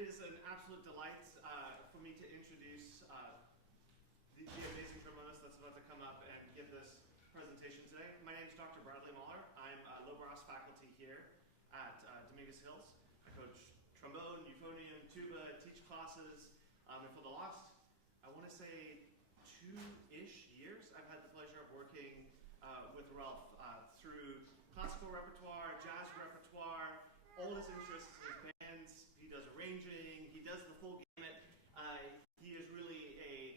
It is an absolute delight for me to introduce the amazing trombonist that's about to come up and give this presentation today. My name is Dr. Bradley Mahler. I'm low brass faculty here at Dominguez Hills. I coach trombone, euphonium, tuba, teach classes, and for the last, I want to say, 2-ish years, I've had the pleasure of working with Ralph through classical repertoire, jazz repertoire, all his interests in his bands. He does arranging, he does the full gamut. He is really a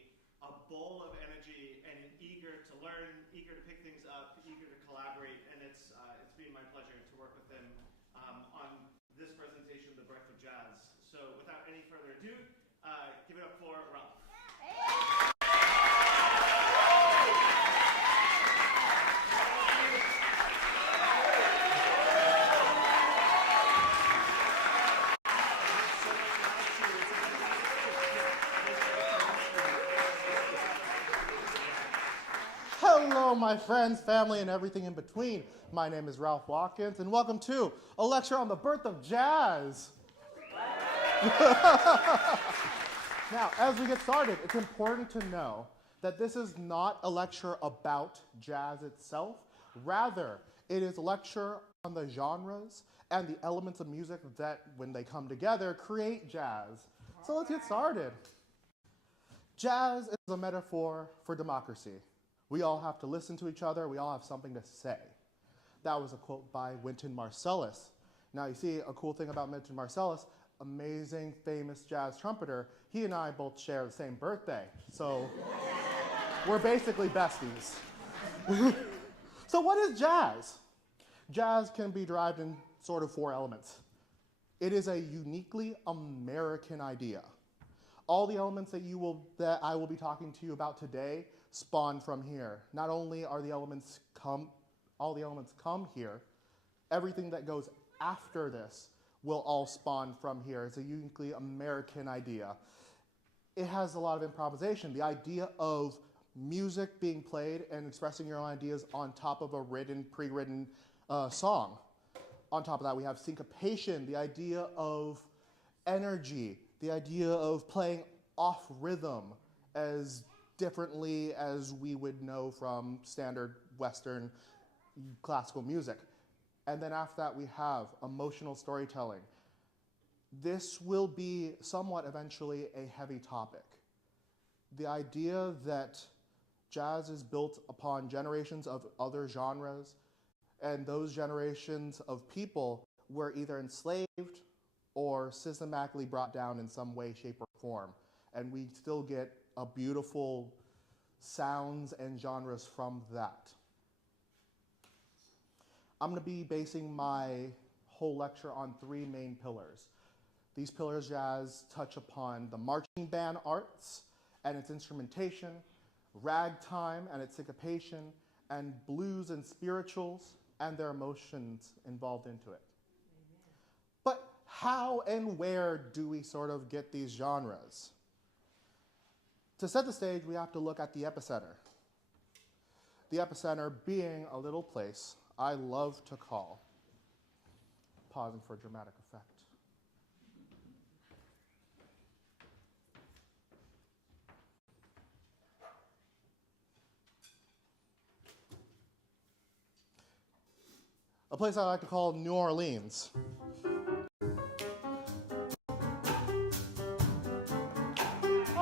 ball of energy and eager to learn, eager to pick things up, eager to collaborate, and it's been my pleasure to work with him on this presentation, The Breath of Jazz. So without any further ado, give it up for Ralph. Hello, my friends, family, and everything in between. My name is Ralph Watkins, and welcome to a lecture on the birth of jazz. Now, as we get started, it's important to know that this is not a lecture about jazz itself. Rather, it is a lecture on the genres and the elements of music that, when they come together, create jazz. So let's get started. Jazz is a metaphor for democracy. We all have to listen to each other. We all have something to say. That was a quote by Wynton Marsalis. Now, you see, a cool thing about Wynton Marsalis, amazing, famous jazz trumpeter, he and I both share the same birthday. So we're basically besties. So what is jazz? Jazz can be derived in sort of 4 elements. It is a uniquely American idea. All the elements that I will be talking to you about today spawn from here. Not only are all the elements come here, everything that goes after this will all spawn from here. It's a uniquely American idea. It has a lot of improvisation. The idea of music being played and expressing your own ideas on top of a pre-written song. On top of that, we have syncopation, the idea of energy, the idea of playing off rhythm as differently as we would know from standard Western classical music. And then after that, we have emotional storytelling. This will be somewhat eventually a heavy topic. The idea that jazz is built upon generations of other genres, and those generations of people were either enslaved or systematically brought down in some way, shape, or form. And we still get a beautiful sounds and genres from that. I'm going to be basing my whole lecture on 3 main pillars. These pillars jazz touch upon the marching band arts and its instrumentation, ragtime and its syncopation, and blues and spirituals and their emotions involved into it. But how and where do we sort of get these genres? To set the stage, we have to look at the epicenter. The epicenter being a little place I love to call, pausing for dramatic effect, a place I like to call New Orleans.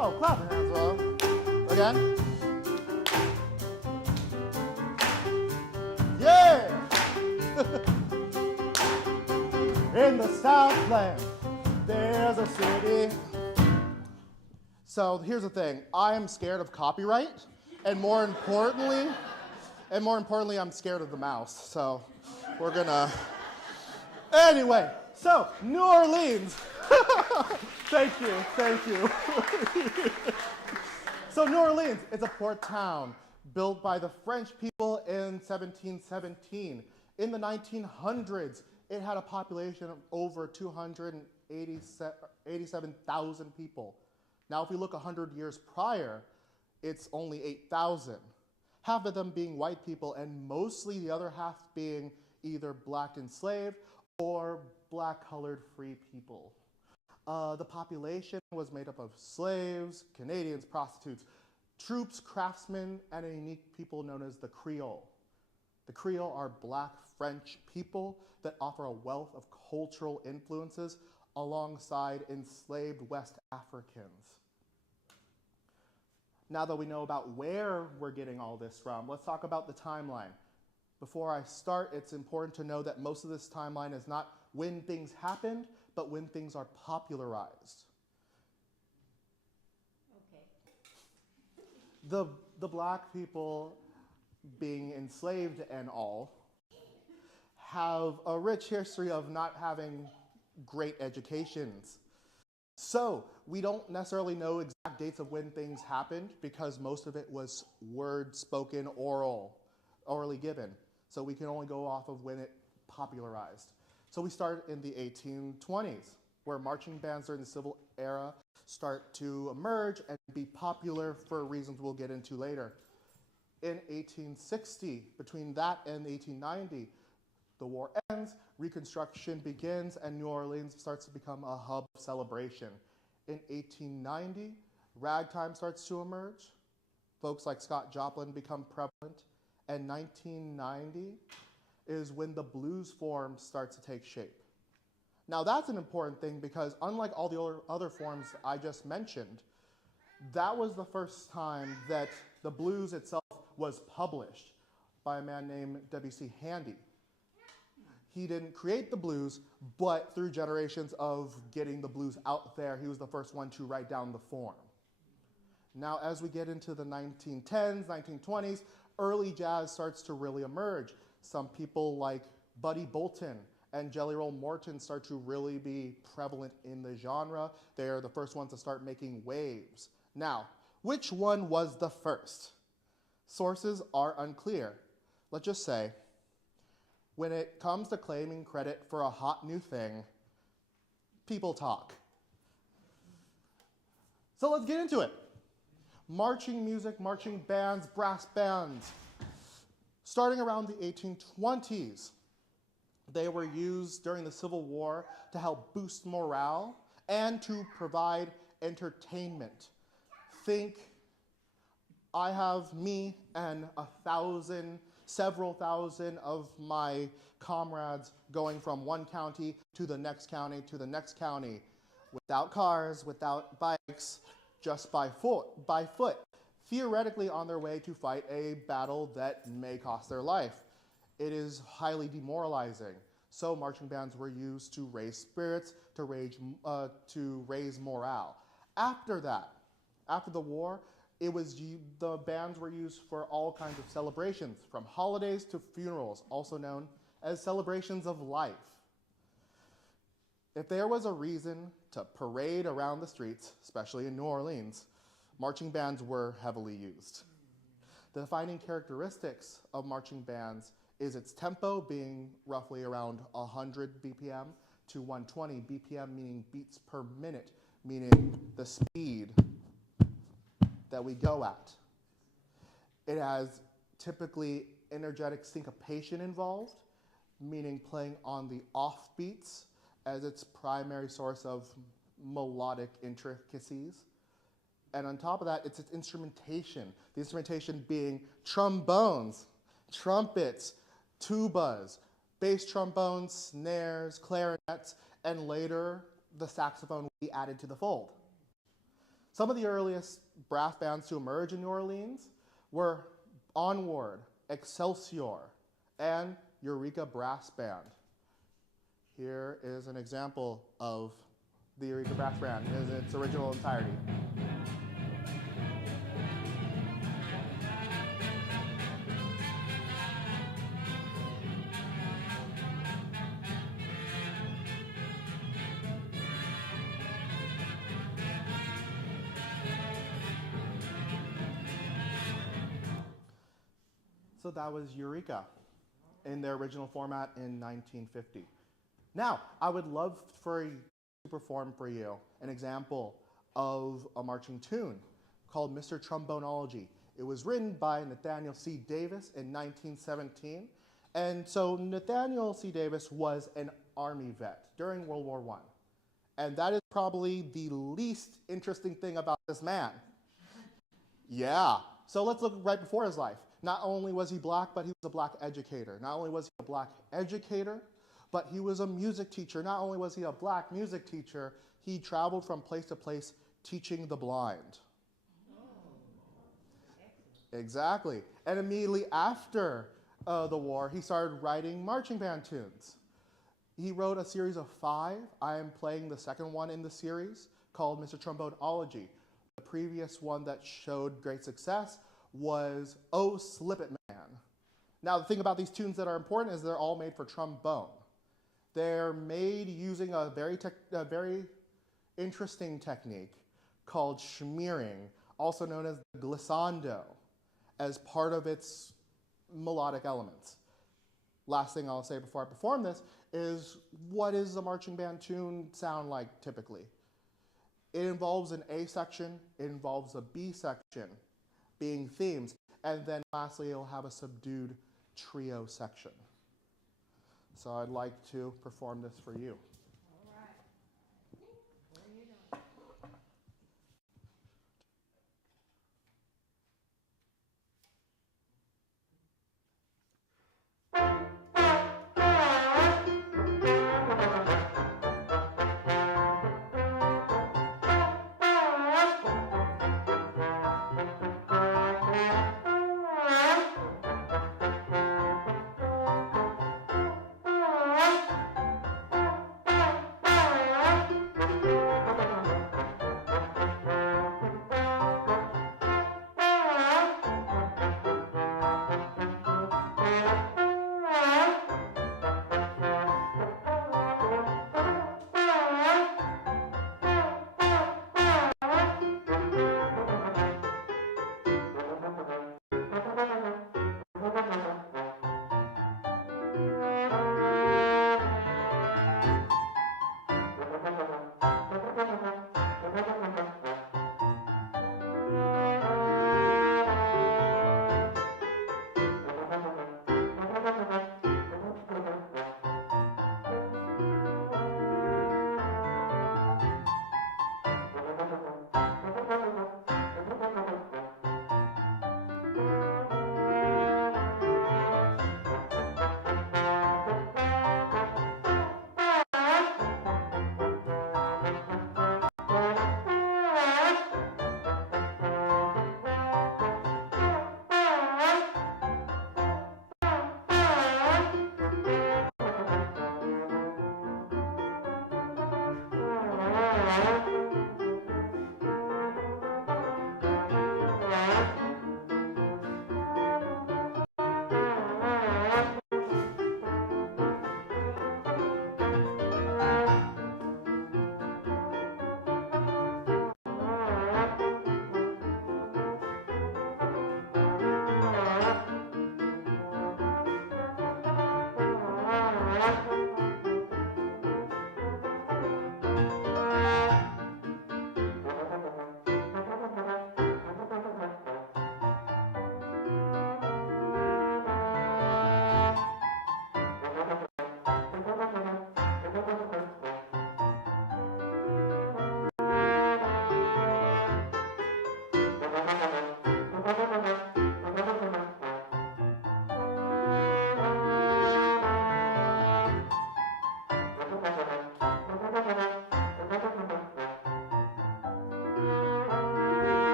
Oh, clap your hands, Rob. Again. Yeah! In the Southland, there's a city. So here's the thing. I am scared of copyright, and more importantly, I'm scared of the mouse. So we're gonna. Anyway, so New Orleans. Thank you. So New Orleans, it's a port town built by the French people in 1717. In the 1900s, it had a population of over 287,000 people. Now, if we look 100 years prior, it's only 8,000. Half of them being white people, and mostly the other half being either black enslaved or black colored free people. The population was made up of slaves, Canadians, prostitutes, troops, craftsmen, and a unique people known as the Creole. The Creole are black French people that offer a wealth of cultural influences alongside enslaved West Africans. Now that we know about where we're getting all this from, let's talk about the timeline. Before I start, it's important to know that most of this timeline is not when things happened, but when things are popularized. Okay. The black people, being enslaved and all, have a rich history of not having great educations. So we don't necessarily know exact dates of when things happened because most of it was word spoken, orally given. So we can only go off of when it popularized. So we start in the 1820s, where marching bands during the Civil Era start to emerge and be popular for reasons we'll get into later. In 1860, between that and 1890, the war ends, Reconstruction begins, and New Orleans starts to become a hub of celebration. In 1890, ragtime starts to emerge. Folks like Scott Joplin become prevalent. And 1990 is when the blues form starts to take shape. Now that's an important thing because unlike all the other forms I just mentioned, that was the first time that the blues itself was published by a man named W.C. Handy. He didn't create the blues, but through generations of getting the blues out there, he was the first one to write down the form. Now, as we get into the 1910s, 1920s, early jazz starts to really emerge. Some people like Buddy Bolton and Jelly Roll Morton start to really be prevalent in the genre. They are the first ones to start making waves. Now, which one was the first? Sources are unclear. Let's just say, when it comes to claiming credit for a hot new thing, people talk. So let's get into it. Marching music, marching bands, brass bands. Starting around the 1820s, they were used during the Civil War to help boost morale and to provide entertainment. Think, I have me and several thousand of my comrades going from one county to the next county to the next county without cars, without bikes, just by foot, theoretically on their way to fight a battle that may cost their life. It is highly demoralizing. So marching bands were used to raise spirits, to raise morale. After that, after the war, the bands were used for all kinds of celebrations, from holidays to funerals, also known as celebrations of life. If there was a reason to parade around the streets, especially in New Orleans, marching bands were heavily used. The defining characteristics of marching bands is its tempo being roughly around 100 BPM to 120 BPM, meaning beats per minute, meaning the speed that we go at. It has typically energetic syncopation involved, meaning playing on the off beats as its primary source of melodic intricacies. And on top of that, it's its instrumentation. The instrumentation being trombones, trumpets, tubas, bass trombones, snares, clarinets, and later the saxophone will be added to the fold. Some of the earliest brass bands to emerge in New Orleans were Onward, Excelsior, and Eureka Brass Band. Here is an example of the Eureka Brass Band in its original entirety. So that was Eureka in their original format in 1950. Now, I would love to perform for you an example of a marching tune called Mr. Trombonology. It was written by Nathaniel C. Davis in 1917. And so Nathaniel C. Davis was an Army vet during World War I. And that is probably the least interesting thing about this man. Yeah. So let's look right before his life. Not only was he black, but he was a black educator. Not only was he a black educator, but he was a music teacher. Not only was he a black music teacher, he traveled from place to place teaching the blind. Exactly. And immediately after the war, he started writing marching band tunes. He wrote a series of 5. I am playing the second one in the series called Mr. Tromboneology. The previous one that showed great success was Oh Slip It Man. Now the thing about these tunes that are important is they're all made for trombone. They're made using a very interesting technique called smearing, also known as the glissando, as part of its melodic elements. Last thing I'll say before I perform this is, what does a marching band tune sound like typically? It involves an A section, it involves a B section, being themes, and then lastly it'll have a subdued trio section. So I'd like to perform this for you. All right. Bring it on.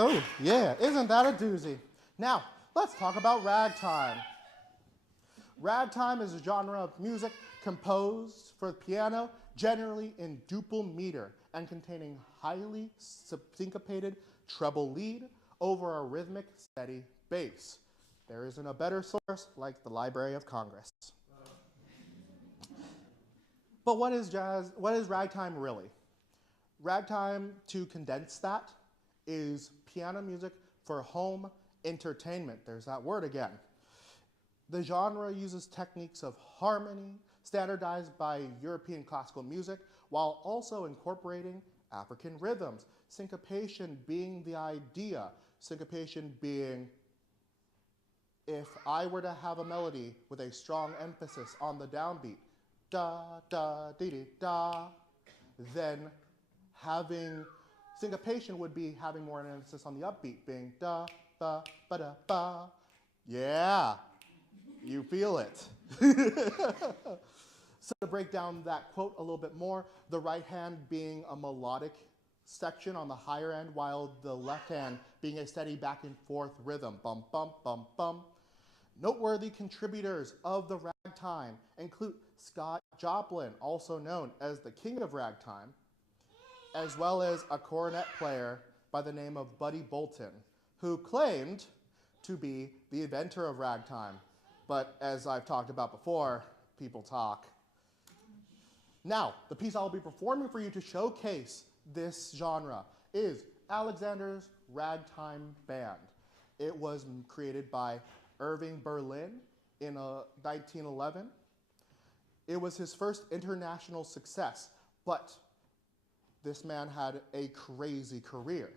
Oh, yeah, isn't that a doozy? Now, let's talk about ragtime. Ragtime is a genre of music composed for the piano, generally in duple meter, and containing highly syncopated treble lead over a rhythmic, steady bass. There isn't a better source like the Library of Congress. But what is ragtime really? Ragtime, to condense that, is piano music for home entertainment. There's that word again. The genre uses techniques of harmony, standardized by European classical music, while also incorporating African rhythms, syncopation being the idea, syncopation being if I were to have a melody with a strong emphasis on the downbeat, da, da, dee, dee, da, then having syncopation would be having more emphasis on the upbeat, being da, ba, ba, da, ba. Yeah, you feel it. So to break down that quote a little bit more, the right hand being a melodic section on the higher end, while the left hand being a steady back and forth rhythm, bum, bum, bum, bum. Noteworthy contributors of the ragtime include Scott Joplin, also known as the King of Ragtime, as well as a cornet player by the name of Buddy Bolton, who claimed to be the inventor of ragtime. But as I've talked about before, people talk. Now, the piece I'll be performing for you to showcase this genre is Alexander's Ragtime Band. It was created by Irving Berlin in 1911. It was his first international success, but this man had a crazy career.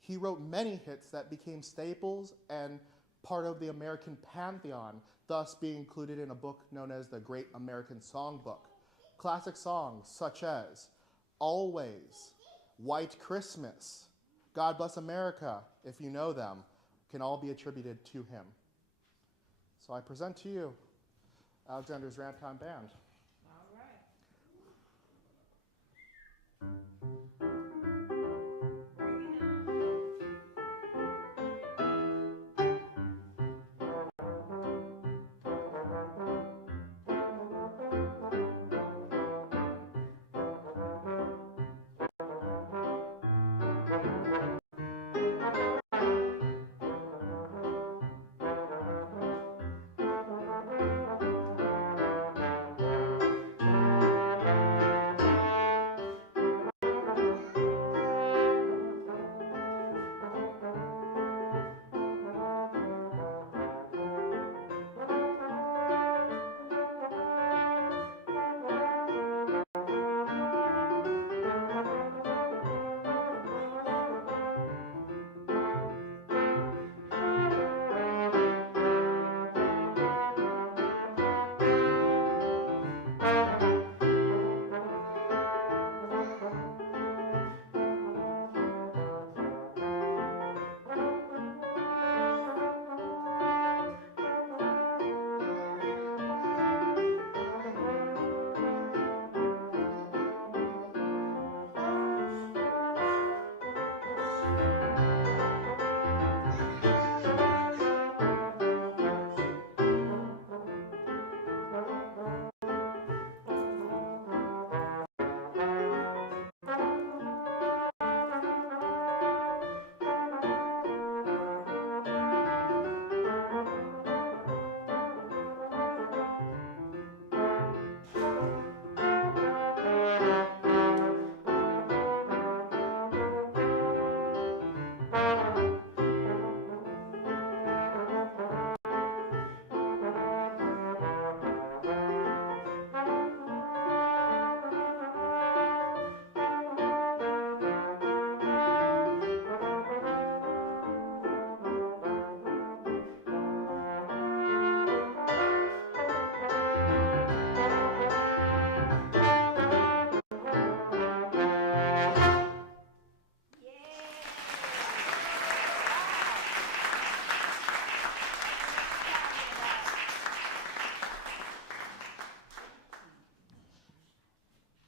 He wrote many hits that became staples and part of the American pantheon, thus being included in a book known as the Great American Songbook. Classic songs such as Always, White Christmas, God Bless America, if you know them, can all be attributed to him. So I present to you Alexander's Ragtime Band. All right. Bring it on.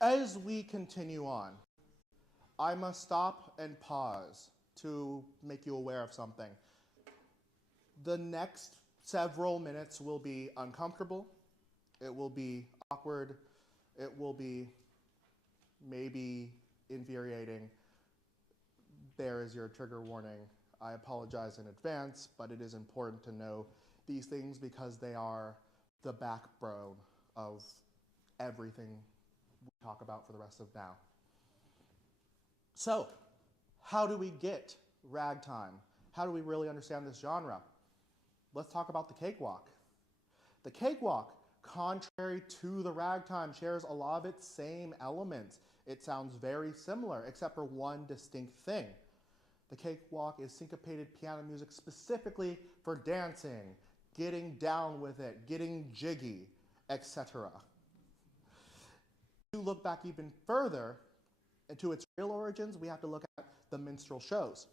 As we continue on, I must stop and pause to make you aware of something. The next several minutes will be uncomfortable, it will be awkward, it will be maybe infuriating. There is your trigger warning. I apologize in advance, but it is important to know these things because they are the backbone of everything we talk about for the rest of now. So, how do we get ragtime? How do we really understand this genre? Let's talk about the cakewalk. The cakewalk, contrary to the ragtime, shares a lot of its same elements. It sounds very similar, except for one distinct thing. The cakewalk is syncopated piano music specifically for dancing, getting down with it, getting jiggy, etc. To look back even further into its real origins, we have to look at the minstrel shows.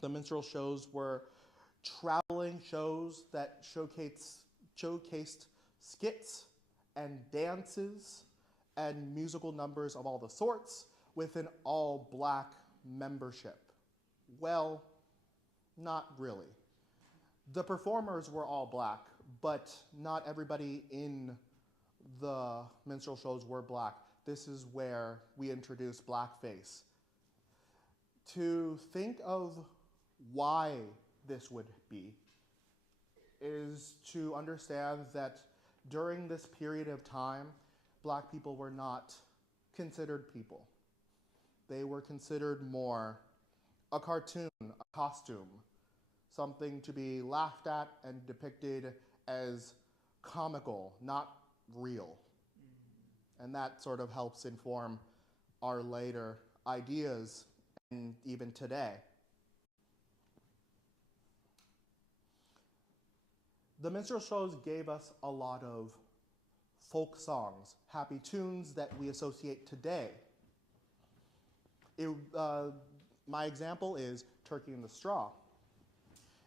The minstrel shows were traveling shows that showcased skits and dances and musical numbers of all the sorts with an all-black membership. Well, not really. The performers were all black, but not everybody in the minstrel shows were black. This is where we introduce blackface. To think of why this would be is to understand that during this period of time, black people were not considered people. They were considered more a cartoon, a costume, something to be laughed at and depicted as comical, not real. And that sort of helps inform our later ideas and even today. The minstrel shows gave us a lot of folk songs, happy tunes that we associate today. My example is Turkey in the Straw.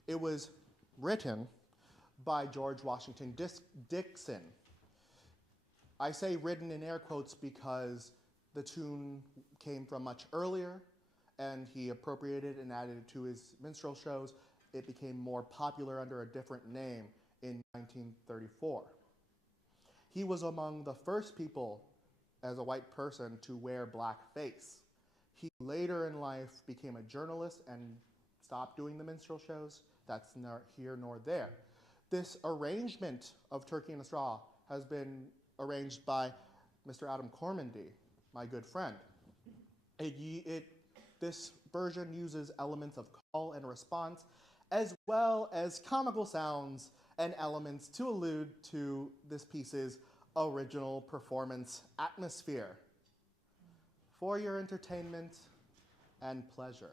It was written by George Washington Dixon. I say written in air quotes because the tune came from much earlier, and he appropriated and added it to his minstrel shows. It became more popular under a different name in 1934. He was among the first people as a white person to wear blackface. He later in life became a journalist and stopped doing the minstrel shows. That's not here nor there. This arrangement of Turkey in the Straw has been arranged by Mr. Adam Cormandy, my good friend. This version uses elements of call and response, as well as comical sounds and elements to allude to this piece's original performance atmosphere for your entertainment and pleasure.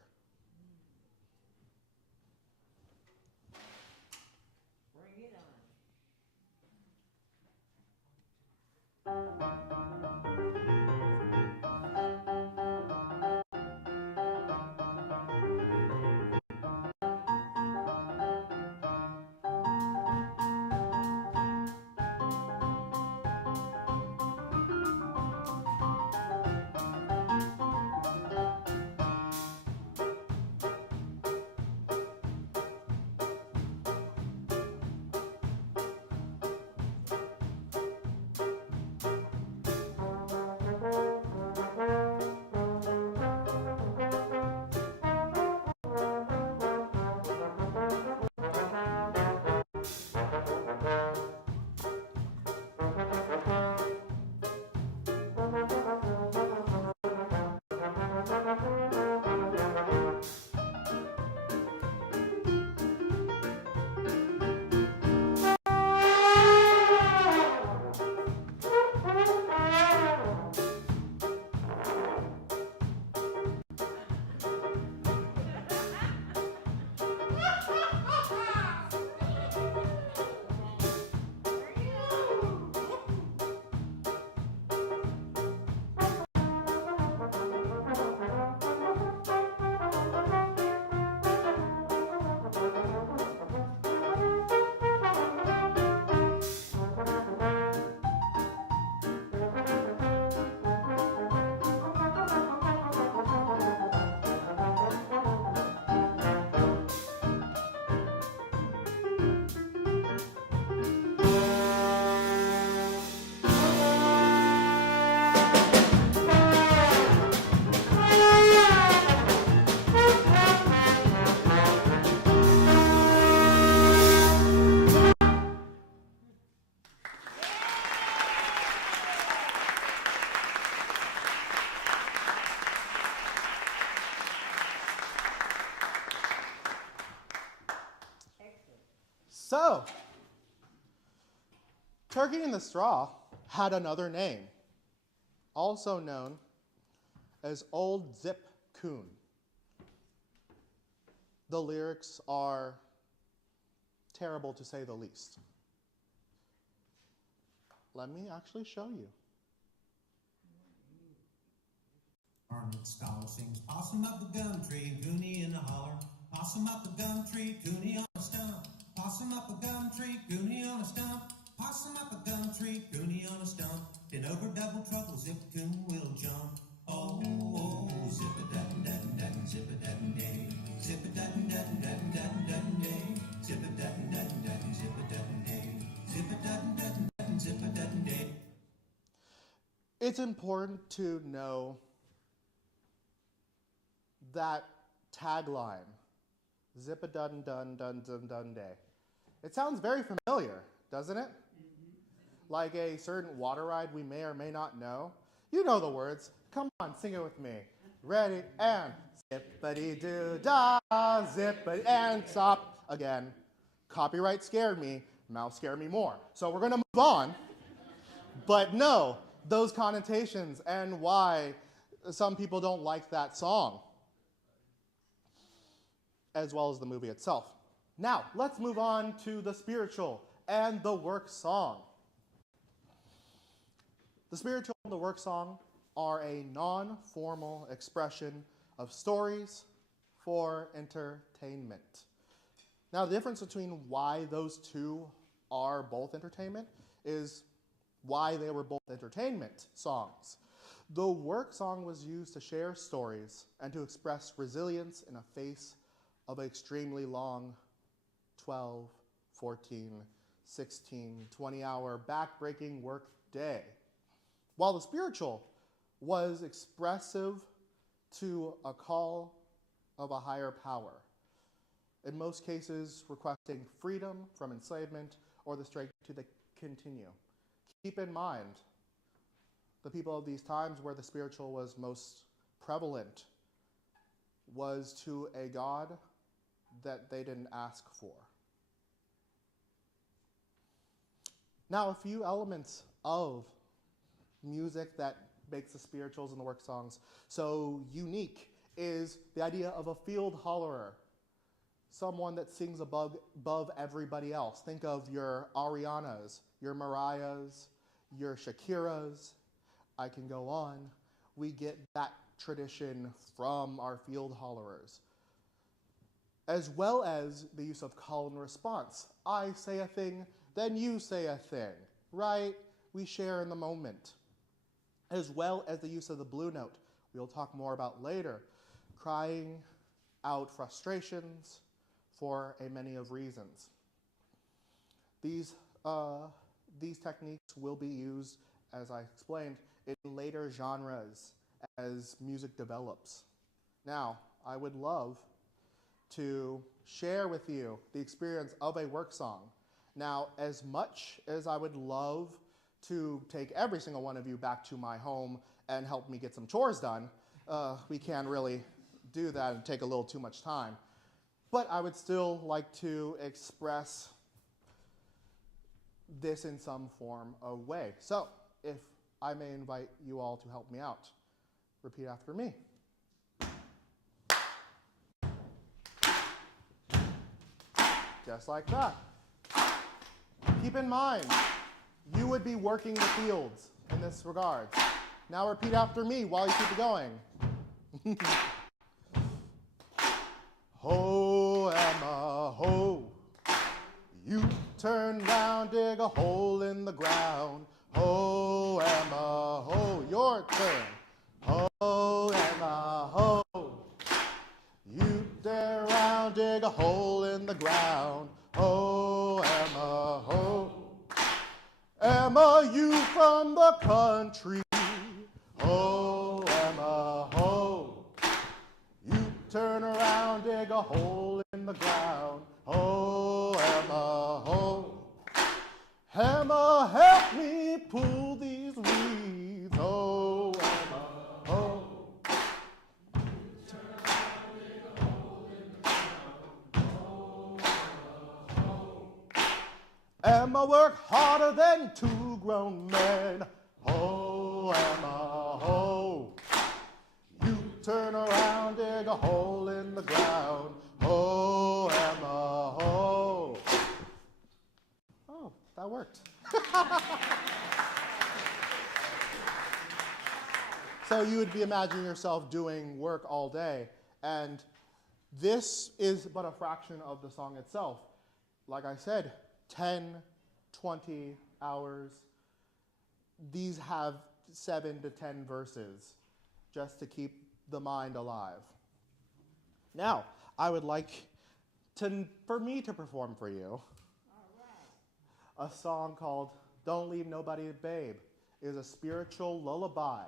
Bring it So, Turkey in the Straw had another name, also known as Old Zip Coon. The lyrics are terrible to say the least. Let me actually show you. Arnold Scholar sings, possum up a gum tree and Goonie in the holler. Possum up a gum tree, Goonie on a stump. Possum up a gum tree, Goonie on a stump. Possum up a gum tree, Goonie on a stump. Then over double trouble, Zip Coon will jump. Oh, oh, zip-a-dutton-dutton-dutton, zip-a-dutton-day. Zip-a-dutton-dutton-dutton-dutton-day. Zip-a-dutton-dutton-dutton, zip-a-dutton-day. Zip-a-dutton-dutton-dutton, zip-a-dutton-day. It's important to know that tagline, zip-a-dun-dun-dun-dun-dun-day. It sounds very familiar, doesn't it? Like a certain water ride we may or may not know. You know the words. Come on, sing it with me. Ready, and zippity-doo-dah, zippity, and stop again. Copyright scared me, mouth scared me more. So we're going to move on. But no, those connotations and why some people don't like that song, as well as the movie itself. Now, let's move on to the spiritual and the work song. The spiritual and the work song are a non-formal expression of stories for entertainment. Now, the difference between why those two are both entertainment is why they were both entertainment songs. The work song was used to share stories and to express resilience in the face of an extremely long 12, 14, 16, 20-hour back-breaking work day. While the spiritual was expressive to a call of a higher power, in most cases requesting freedom from enslavement or the strength to continue. Keep in mind, the people of these times where the spiritual was most prevalent was to a God that they didn't ask for. Now, a few elements of music that makes the spirituals and the work songs so unique is the idea of a field hollerer, someone that sings above everybody else. Think of your Arianas, your Mariahs, your Shakiras. I can go on. We get that tradition from our field hollerers, as well as the use of call and response. I say a thing, then you say a thing, right? We share in the moment, as well as the use of the blue note, we'll talk more about later, crying out frustrations for a many of reasons. These techniques will be used, as I explained, in later genres as music develops. Now, I would love to share with you the experience of a work song. Now, as much as I would love to take every single one of you back to my home and help me get some chores done, we can't really do that and take a little too much time. But I would still like to express this in some form of way. So, if I may invite you all to help me out. Repeat after me. Just like that. Keep in mind, you would be working the fields in this regard. Now repeat after me while you keep it going. Ho, Emma, ho. You turn round, dig a hole in the ground. Ho, Emma, ho. Your turn. Ho, Emma, ho. You turn round, dig a hole in the ground. Ho, Emma, ho. Emma, you from the country. Ho, Emma, ho. You turn around, dig a hole in the ground. Ho, Emma, ho. Emma, help me pull these weeds. Ho, Emma, ho. Emma, work harder than two grown men. Ho, Emma, ho. turn around, dig a hole in the ground. Ho, Emma, ho. Oh, that worked. So you would be imagining yourself doing work all day, and this is but a fraction of the song itself. Like I said, 10, 20 hours. These have 7 to 10 verses just to keep the mind alive. Now, I would like for me to perform for you a song called Don't Leave Nobody Babe. It is a spiritual lullaby.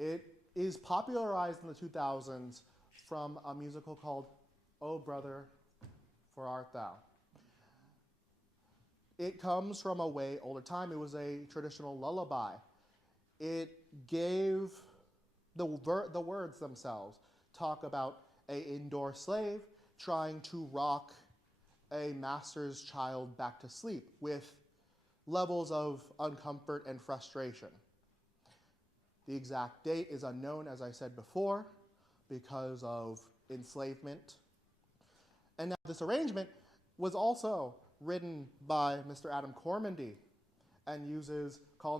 It is popularized in the 2000s from a musical called Oh Brother, For Art Thou. It comes from a way older time. It was a traditional lullaby. It gave the words themselves talk about an indoor slave trying to rock a master's child back to sleep with levels of uncomfort and frustration. The exact date is unknown, as I said before, because of enslavement. And now this arrangement was also written by Mr. Adam Cormandy and uses call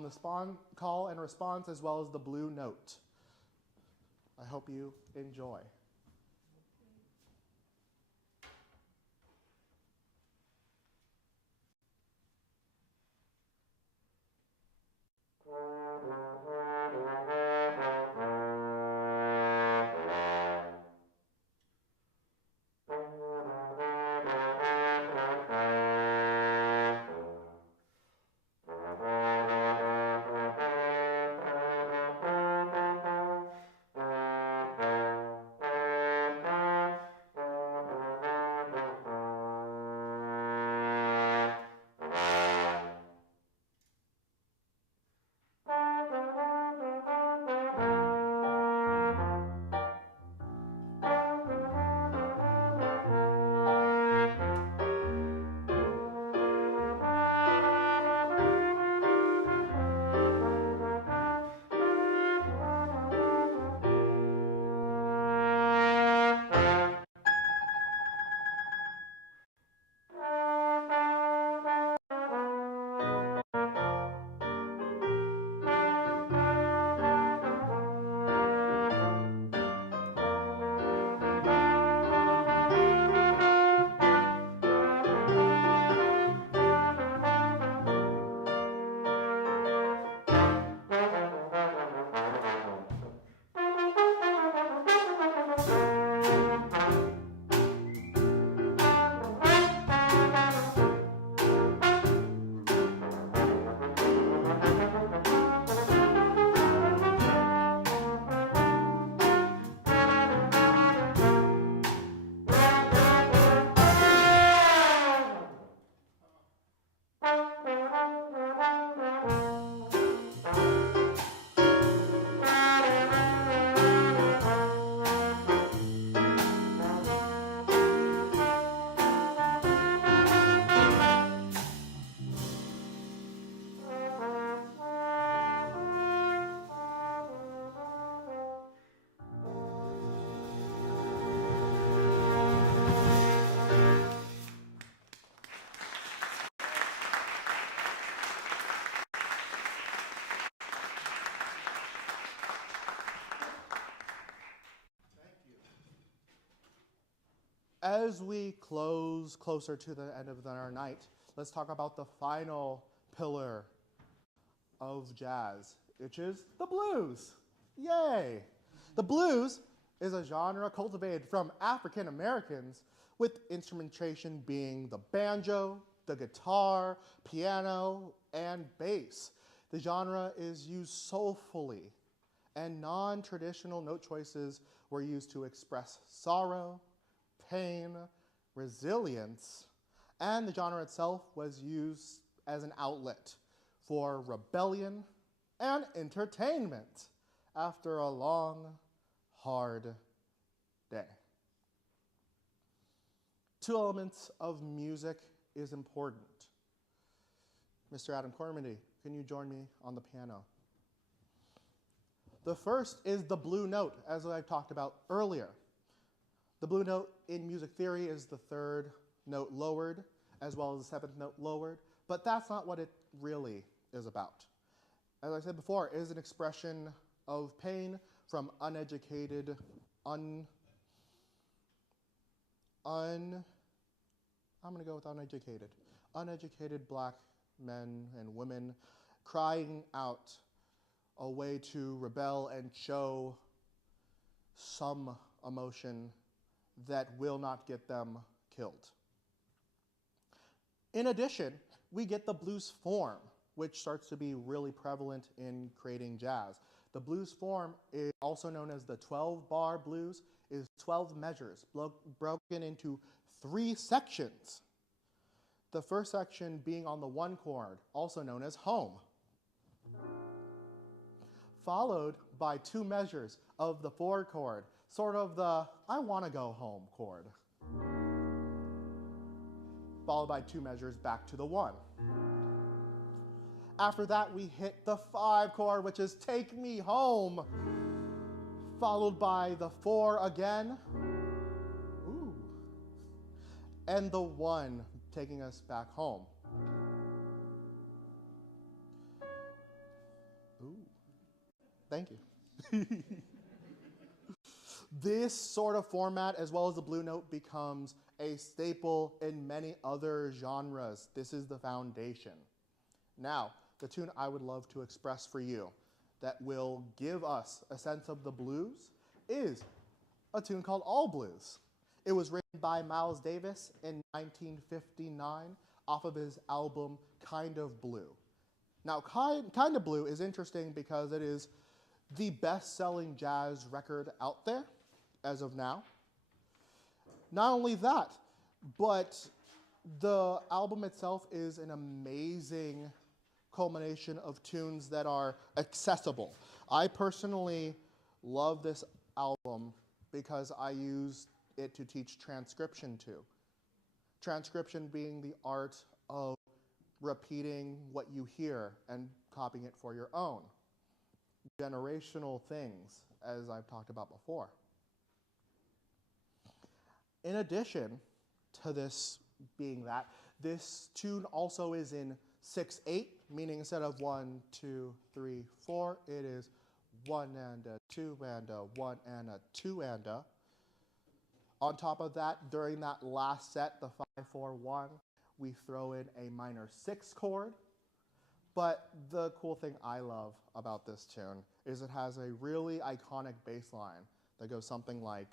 and response as well as the blue note. I hope you enjoy. As we close closer to the end of our night, let's talk about the final pillar of jazz, which is the blues. Yay! The blues is a genre cultivated from African Americans, with instrumentation being the banjo, the guitar, piano, and bass. The genre is used soulfully, and non-traditional note choices were used to express sorrow, pain, resilience, and the genre itself was used as an outlet for rebellion and entertainment after a long, hard day. 2 elements of music is important. Mr. Adam Cormandy, can you join me on the piano? The first is the blue note, as I talked about earlier. The blue note in music theory is the third note lowered, as well as the seventh note lowered, but that's not what it really is about. As I said before, it is an expression of pain from uneducated, I'm going to go with uneducated black men and women crying out a way to rebel and show some emotion that will not get them killed. In addition, we get the blues form, which starts to be really prevalent in creating jazz. The blues form is also known as the 12-bar blues, is 12 measures broken into 3 sections. The first section being on the 1 chord, also known as home, followed by 2 measures of the 4 chord, sort of the I want to go home chord, followed by 2 measures back to the 1. After that, we hit the 5 chord, which is take me home, followed by the 4 again, ooh, and the 1 taking us back home. Ooh, thank you. This sort of format, as well as the blue note, becomes a staple in many other genres. This is the foundation. Now, the tune I would love to express for you that will give us a sense of the blues is a tune called All Blues. It was written by Miles Davis in 1959 off of his album Kind of Blue. Now, Kind of Blue is interesting because it is the best-selling jazz record out there as of now. Not only that, but the album itself is an amazing culmination of tunes that are accessible. I personally love this album because I use it to teach transcription too. Transcription being the art of repeating what you hear and copying it for your own. Generational things, as I've talked about before. In addition to this being that, this tune also is in 6/8, meaning instead of 1, 2, 3, 4, it is 1 and a 2 and a 1 and a 2 and a. On top of that, during that last set, the 5-4-1, we throw in a minor 6 chord. But the cool thing I love about this tune is it has a really iconic bass line that goes something like,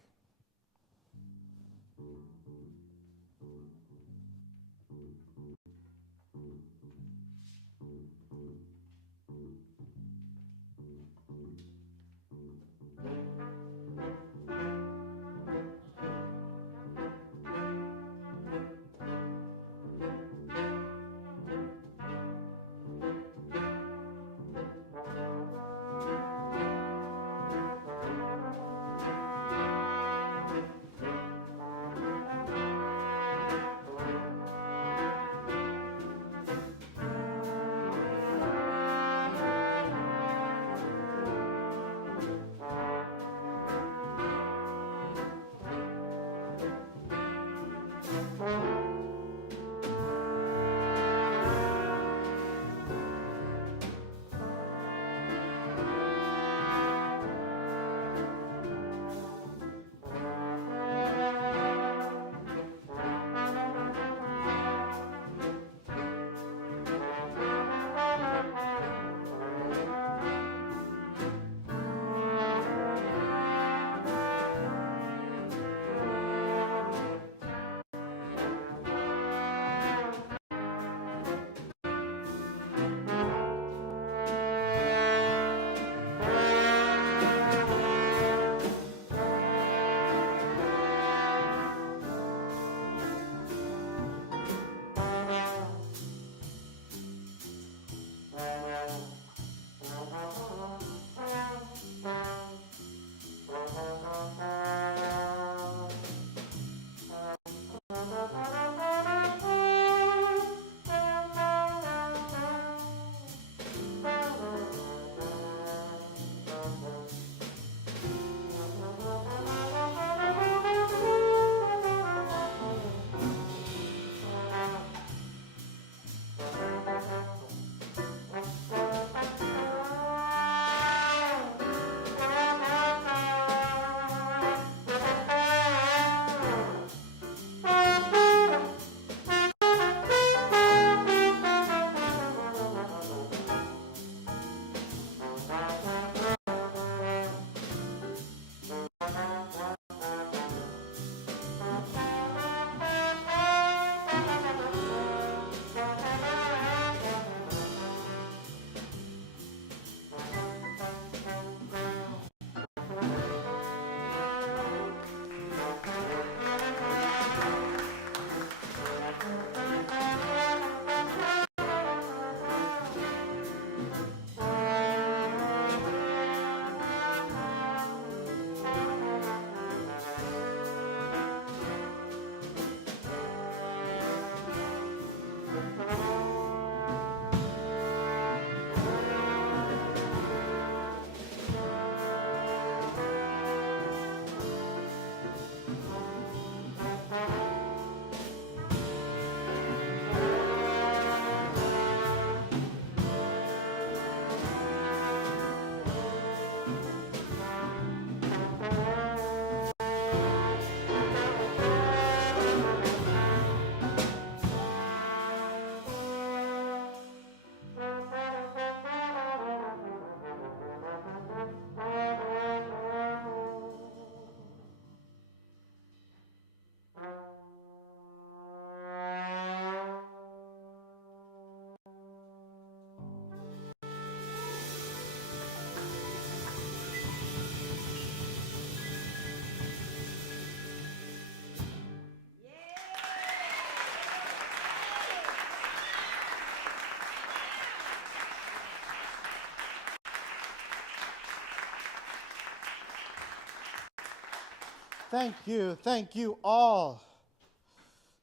Thank you all.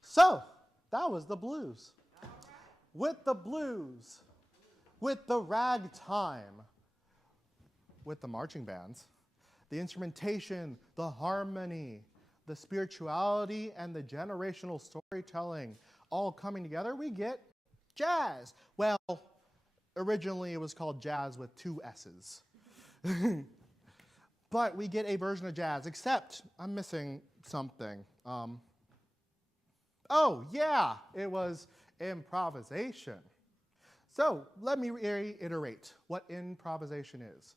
So, that was the blues. With the blues, with the ragtime, with the marching bands, the instrumentation, the harmony, the spirituality, and the generational storytelling all coming together, we get jazz. Well, originally it was called jazz with 2 S's. But we get a version of jazz, except I'm missing something. Oh, yeah, it was improvisation. So let me reiterate what improvisation is.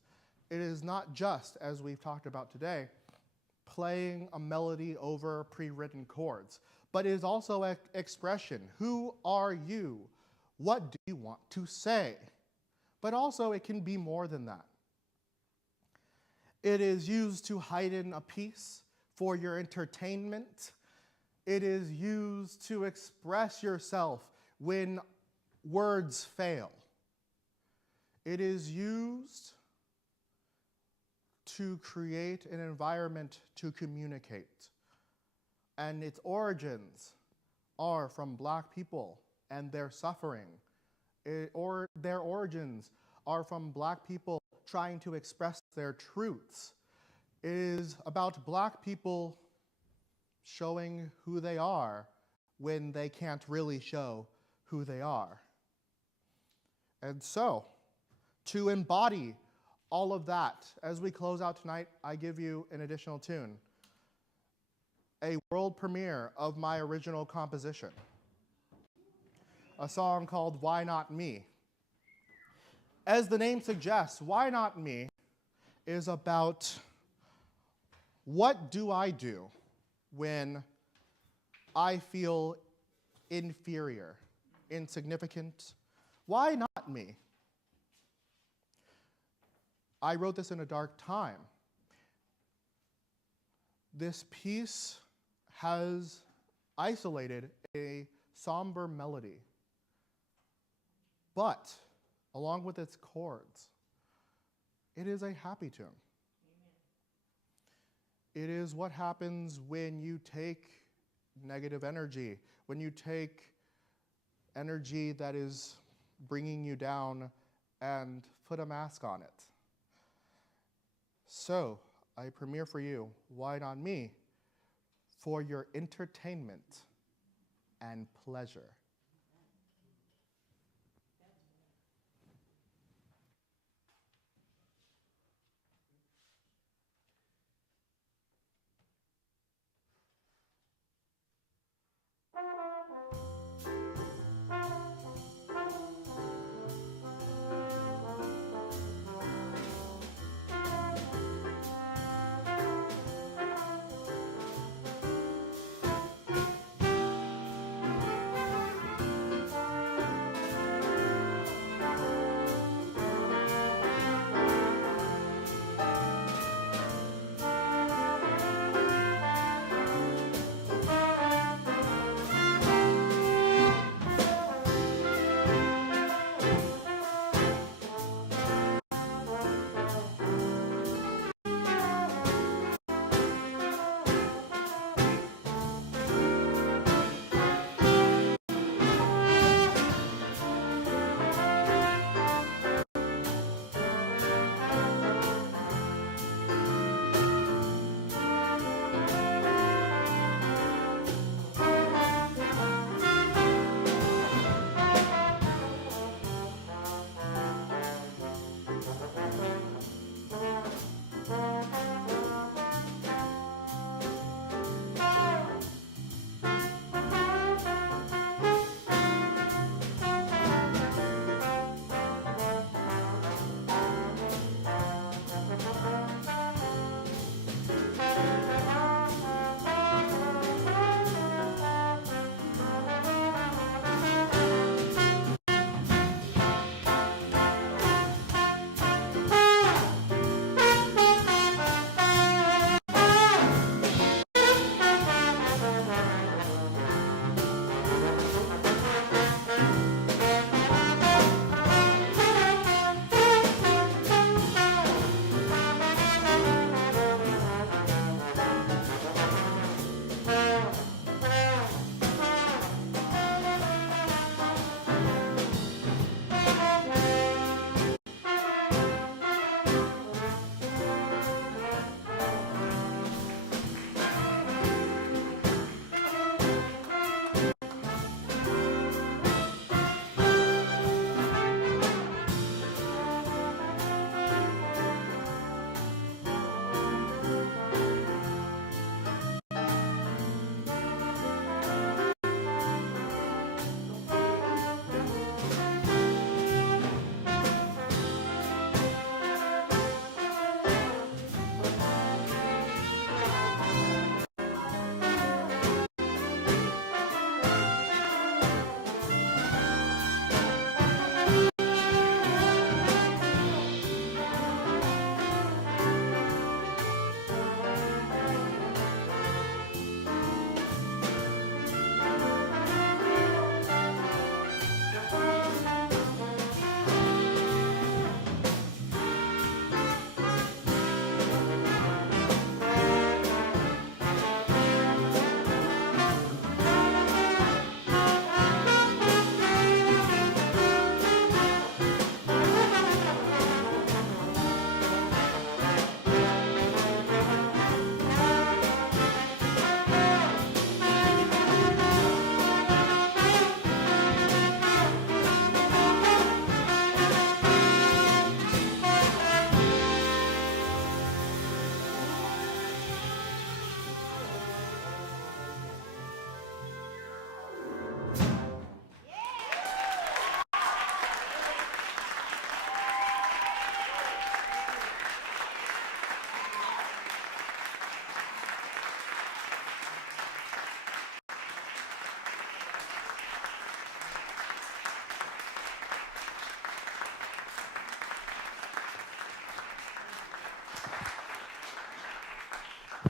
It is not just, as we've talked about today, playing a melody over pre-written chords, but it is also expression. Who are you? What do you want to say? But also it can be more than that. It is used to heighten a piece for your entertainment. It is used to express yourself when words fail. It is used to create an environment to communicate. And its origins are from Black people and their suffering. Or their origins are from Black people trying to express their truths. It is about Black people showing who they are when they can't really show who they are. And so, to embody all of that, as we close out tonight, I give you an additional tune, a world premiere of my original composition, a song called Why Not Me? As the name suggests, Why Not Me is about what do I do when I feel inferior, insignificant? Why not me? I wrote this in a dark time. This piece has isolated a somber melody, but along with its chords, it is a happy tune. It is what happens when you take negative energy, when you take energy that is bringing you down and put a mask on it. So, I premiere for you, Why Not Me, for your entertainment and pleasure.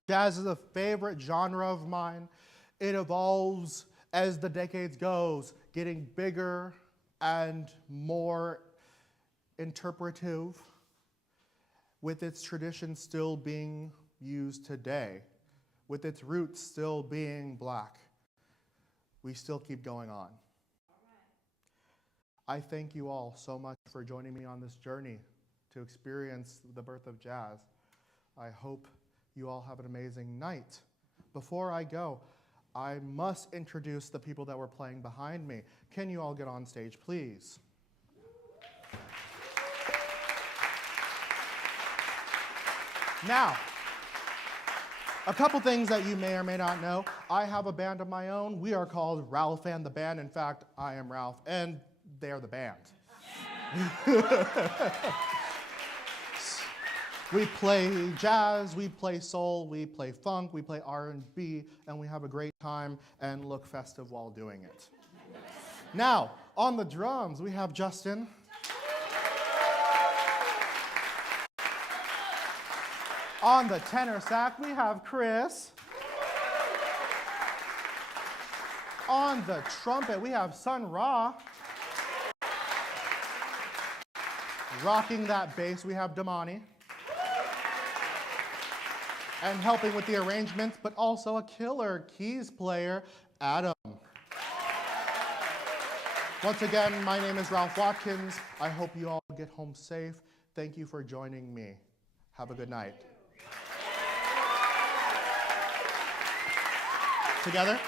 Jazz is a favorite genre of mine. It evolves as the decades goes, getting bigger and more interpretive, with its tradition still being used today, with its roots still being Black. We still keep going on. I thank you all so much for joining me on this journey to experience the birth of jazz. I hope you all have an amazing night. Before I go, I must introduce the people that were playing behind me. Can you all get on stage, please? Now, a couple things that you may or may not know. I have a band of my own. We are called Ralph and the Band. In fact, I am Ralph, and they're the band. We play jazz, we play soul, we play funk, we play R&B, and we have a great time and look festive while doing it. Now, on the drums, we have Justin. On the tenor sax, we have Chris. On the trumpet, we have Sun Ra. Rocking that bass, we have Damani. And helping with the arrangements, but also a killer keys player, Adam. Once again, my name is Ralph Watkins. I hope you all get home safe. Thank you for joining me. Have a good night. Together?